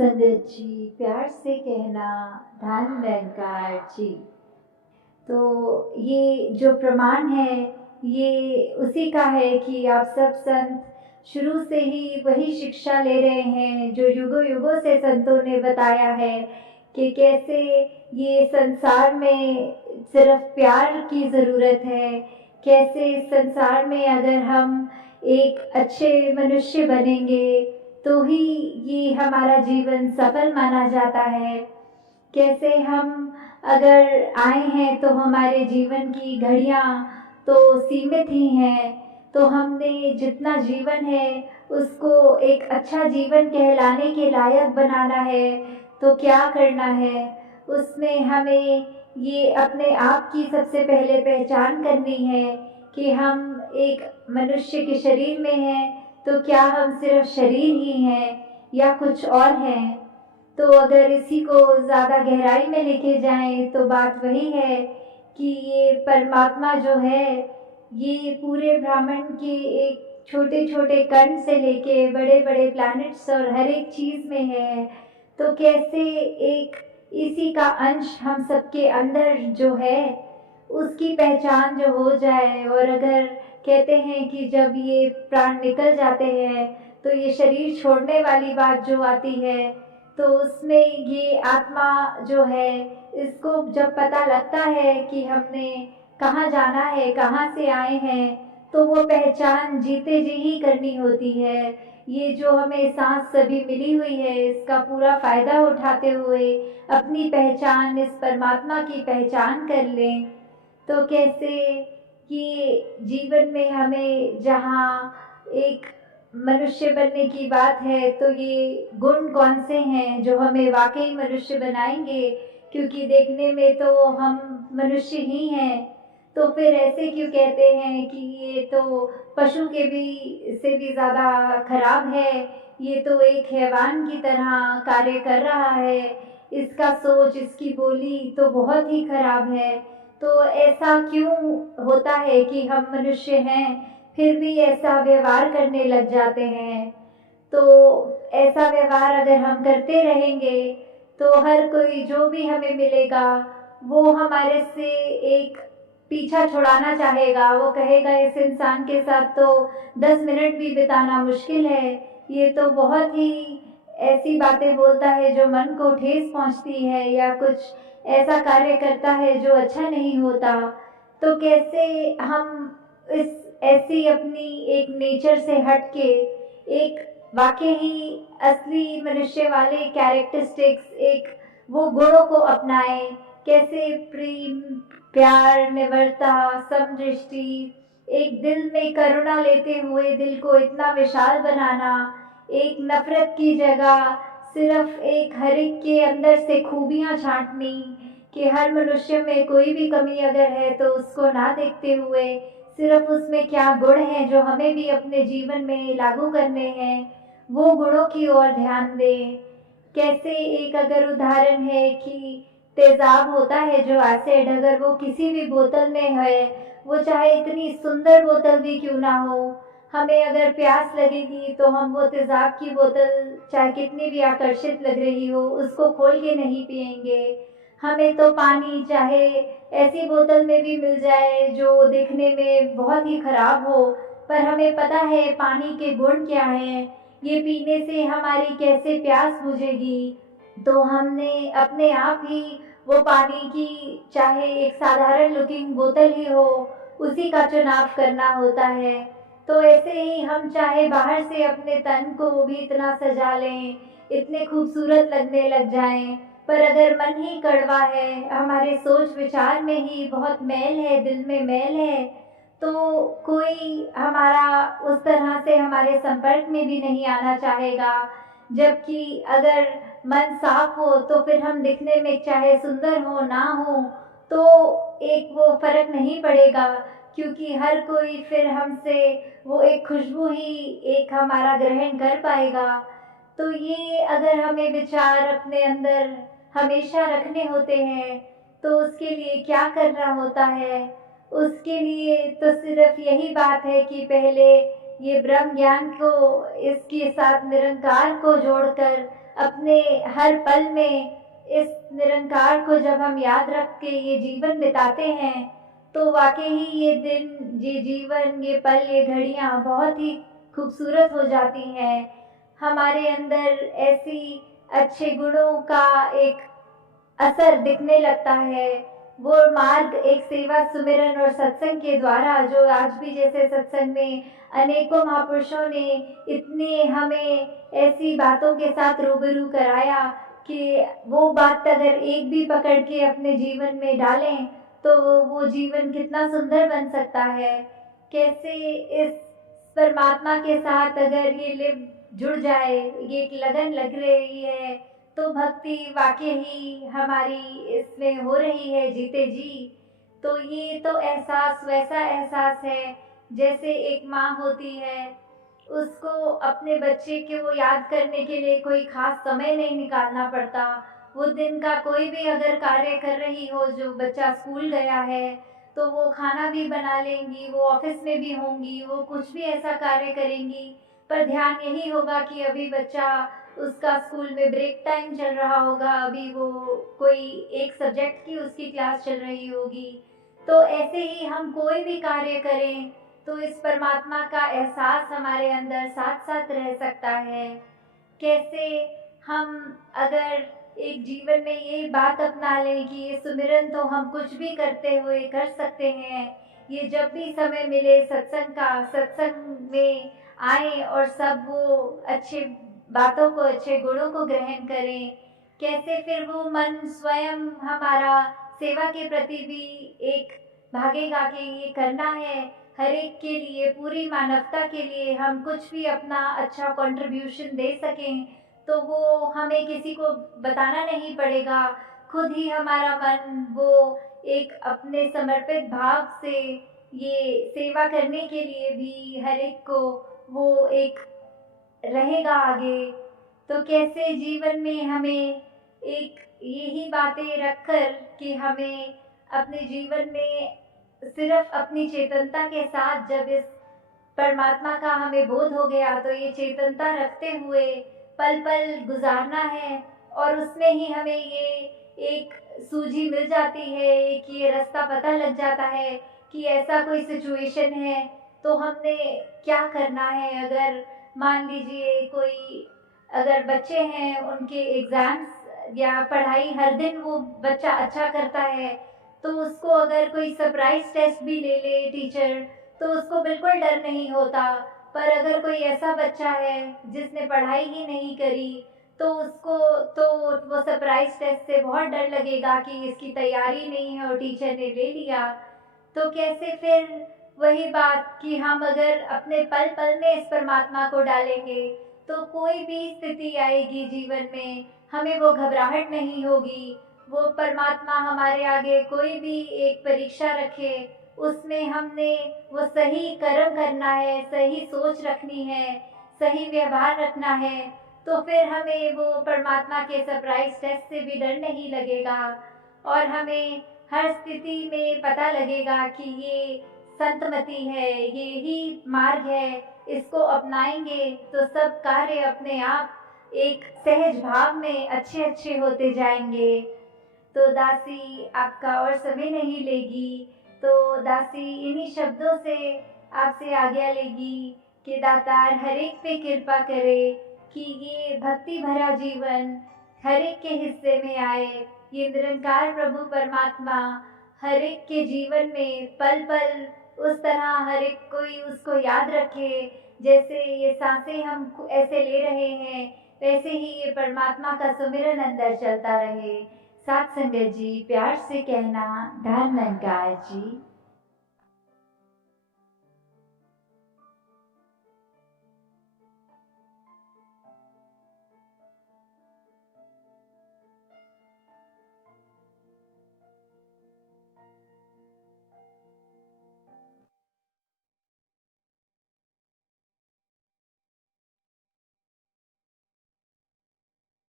संगत जी, प्यार से कहना धन निरंकार जी। तो ये जो प्रमाण है ये उसी का है कि आप सब संत शुरू से ही वही शिक्षा ले रहे हैं जो युगों युगों से संतों ने बताया है कि कैसे ये संसार में सिर्फ प्यार की ज़रूरत है। कैसे इस संसार में अगर हम एक अच्छे मनुष्य बनेंगे तो ही ये हमारा जीवन सफल माना जाता है। कैसे हम अगर आए हैं तो हमारे जीवन की घड़ियाँ तो सीमित ही हैं, तो हमने जितना जीवन है उसको एक अच्छा जीवन कहलाने के लायक बनाना है तो क्या करना है। उसमें हमें ये अपने आप की सबसे पहले पहचान करनी है कि हम एक मनुष्य के शरीर में हैं, तो क्या हम सिर्फ शरीर ही हैं या कुछ और हैं। तो अगर इसी को ज़्यादा गहराई में लेके जाएं तो बात वही है कि ये परमात्मा जो है ये पूरे ब्रह्मांड के एक छोटे छोटे कण से लेके बड़े बड़े प्लैनेट्स और हर एक चीज़ में है। तो कैसे एक इसी का अंश हम सबके अंदर जो है उसकी पहचान जो हो जाए। और अगर कहते हैं कि जब ये प्राण निकल जाते हैं तो ये शरीर छोड़ने वाली बात जो आती है, तो उसमें ये आत्मा जो है इसको जब पता लगता है कि हमने कहाँ जाना है, कहाँ से आए हैं, तो वो पहचान जीते जी ही करनी होती है। ये जो हमें सांस सभी मिली हुई है इसका पूरा फायदा उठाते हुए अपनी पहचान इस परमात्मा की पहचान कर लें। तो कैसे कि जीवन में हमें जहाँ एक मनुष्य बनने की बात है तो ये गुण कौन से हैं जो हमें वाकई मनुष्य बनाएंगे, क्योंकि देखने में तो हम मनुष्य ही हैं। तो फिर ऐसे क्यों कहते हैं कि ये तो पशु के भी से भी ज़्यादा खराब है, ये तो एक हैवान की तरह कार्य कर रहा है, इसका सोच इसकी बोली तो बहुत ही खराब है। तो ऐसा क्यों होता है कि हम मनुष्य हैं फिर भी ऐसा व्यवहार करने लग जाते हैं। तो ऐसा व्यवहार अगर हम करते रहेंगे तो हर कोई जो भी हमें मिलेगा वो हमारे से एक पीछा छुड़ाना चाहेगा। वो कहेगा इस इंसान के साथ तो 10 मिनट भी बिताना मुश्किल है, ये तो बहुत ही ऐसी बातें बोलता है जो मन को ठेस पहुंचती है या कुछ ऐसा कार्य करता है जो अच्छा नहीं होता। तो कैसे हम इस ऐसी अपनी एक नेचर से हट के एक वाकई ही असली मनुष्य वाले कैरेक्टरिस्टिक्स एक वो गुणों को अपनाएं। कैसे प्रेम, प्यार, निम्रता, समदृष्टि, एक दिल में करुणा लेते हुए दिल को इतना विशाल बनाना, एक नफरत की जगह सिर्फ एक हर एक के अंदर से खूबियाँ छांटनी कि हर मनुष्य में कोई भी कमी अगर है तो उसको ना देखते हुए सिर्फ उसमें क्या गुण हैं जो हमें भी अपने जीवन में लागू करने हैं, वो गुणों की ओर ध्यान दें। कैसे एक अगर उदाहरण है कि तेजाब होता है जो एसिड, अगर वो किसी भी बोतल में है, वो चाहे इतनी सुंदर बोतल भी क्यों ना हो, हमें अगर प्यास लगेगी तो हम वो तेजाब की बोतल चाहे कितनी भी आकर्षित लग रही हो उसको खोल के नहीं पिएंगे। हमें तो पानी चाहे ऐसी बोतल में भी मिल जाए जो दिखने में बहुत ही खराब हो, पर हमें पता है पानी के गुण क्या हैं, ये पीने से हमारी कैसे प्यास बुझेगी। तो हमने अपने आप ही वो पानी की चाहे एक साधारण लुकिंग बोतल ही हो उसी का चुनाव करना होता है। तो ऐसे ही हम चाहे बाहर से अपने तन को भी इतना सजा लें, इतने खूबसूरत लगने लग जाएं, पर अगर मन ही कड़वा है, हमारे सोच विचार में ही बहुत मैल है, दिल में मैल है, तो कोई हमारा उस तरह से हमारे संपर्क में भी नहीं आना चाहेगा। जबकि अगर मन साफ हो तो फिर हम दिखने में चाहे सुंदर हो ना हो तो एक वो फर्क नहीं पड़ेगा, क्योंकि हर कोई फिर हमसे वो एक खुशबू ही एक हमारा ग्रहण कर पाएगा। तो ये अगर हमें विचार अपने अंदर हमेशा रखने होते हैं तो उसके लिए क्या करना होता है। उसके लिए तो सिर्फ यही बात है कि पहले ये ब्रह्म ज्ञान को इसके साथ निरंकार को जोड़कर अपने हर पल में इस निरंकार को जब हम याद रख के ये जीवन बिताते हैं, तो वाक़ई ही ये दिन, ये जीवन, ये पल, ये घड़ियाँ बहुत ही खूबसूरत हो जाती हैं। हमारे अंदर ऐसी अच्छे गुणों का एक असर दिखने लगता है। वो मार्ग एक सेवा, सुमिरन और सत्संग के द्वारा, जो आज भी जैसे सत्संग में अनेकों महापुरुषों ने इतनी हमें ऐसी बातों के साथ रूबरू कराया कि वो बात अगर एक भी पकड़ के अपने जीवन में डालें तो वो जीवन कितना सुंदर बन सकता है। कैसे इस परमात्मा के साथ अगर ये लिव जुड़ जाए, ये एक लगन लग रही है, तो भक्ति वाक़ई ही हमारी इसमें हो रही है जीते जी। तो ये तो एहसास वैसा एहसास है जैसे एक माँ होती है, उसको अपने बच्चे को याद करने के लिए कोई ख़ास समय नहीं निकालना पड़ता। वो दिन का कोई भी अगर कार्य कर रही हो, जो बच्चा स्कूल गया है, तो वो खाना भी बना लेंगी, वो ऑफ़िस में भी होंगी, वो कुछ भी ऐसा कार्य करेंगी, पर ध्यान यही होगा कि अभी बच्चा, उसका स्कूल में ब्रेक टाइम चल रहा होगा, अभी वो कोई एक सब्जेक्ट की उसकी क्लास चल रही होगी। तो ऐसे ही हम कोई भी कार्य करें तो इस परमात्मा का एहसास हमारे अंदर साथ-साथ रह सकता है। कैसे हम अगर एक जीवन में ये बात अपना लें कि ये सुमिरन तो हम कुछ भी करते हुए कर सकते हैं। ये जब भी समय मिले सत्संग में आएँ और सब वो अच्छे बातों को, अच्छे गुणों को ग्रहण करें। कैसे फिर वो मन स्वयं हमारा सेवा के प्रति भी एक भागेगा कि ये करना है, हर एक के लिए, पूरी मानवता के लिए हम कुछ भी अपना अच्छा कंट्रीब्यूशन दे सकें, तो वो हमें किसी को बताना नहीं पड़ेगा। खुद ही हमारा मन वो एक अपने समर्पित भाव से ये सेवा करने के लिए भी हर एक को वो एक रहेगा आगे। तो कैसे जीवन में हमें एक यही बातें रखकर कि हमें अपने जीवन में सिर्फ अपनी चेतनता के साथ, जब इस परमात्मा का हमें बोध हो गया, तो ये चेतनता रखते हुए पल पल गुजारना है। और उसमें ही हमें ये एक सूझी मिल जाती है, एक ये रास्ता पता लग जाता है कि ऐसा कोई सिचुएशन है तो हमने क्या करना है। अगर मान लीजिए कोई, अगर बच्चे हैं, उनके एग्ज़ाम्स या पढ़ाई हर दिन वो बच्चा अच्छा करता है, तो उसको अगर कोई सरप्राइज़ टेस्ट भी ले ले टीचर, तो उसको बिल्कुल डर नहीं होता। पर अगर कोई ऐसा बच्चा है जिसने पढ़ाई ही नहीं करी, तो उसको तो वो सरप्राइज़ टेस्ट से बहुत डर लगेगा कि इसकी तैयारी नहीं है और टीचर ने ले लिया। तो कैसे फिर वही बात कि हम अगर अपने पल-पल में इस परमात्मा को डालेंगे, तो कोई भी स्थिति आएगी जीवन में, हमें वो घबराहट नहीं होगी। वो परमात्मा हमारे आगे कोई भी एक परीक्षा रखे, उसमें हमने वो सही कर्म करना है, सही सोच रखनी है, सही व्यवहार रखना है, तो फिर हमें वो परमात्मा के सरप्राइज़ टेस्ट से भी डर नहीं लगेगा। और हमें हर स्थिति में पता लगेगा कि ये संतमति है, ये ही मार्ग है, इसको अपनाएँगे तो सब कार्य अपने आप एक सहज भाव में अच्छे-अच्छे होते जाएँगे। तो दासी आपका और समय नहीं लेगी, तो दासी इन्हीं शब्दों से आपसे आज्ञा लेगी कि दातार हर एक पे कृपा करे कि ये भक्ति भरा जीवन हर एक के हिस्से में आए। ये निरंकार प्रभु परमात्मा हर एक के जीवन में पल-पल उस तरह हर एक कोई उसको याद रखे, जैसे ये सांसें हम ऐसे ले रहे हैं, वैसे ही ये परमात्मा का सुमिरन अंदर चलता रहे। साथ संगत जी, प्यार से कहना, धन निरंकार जी।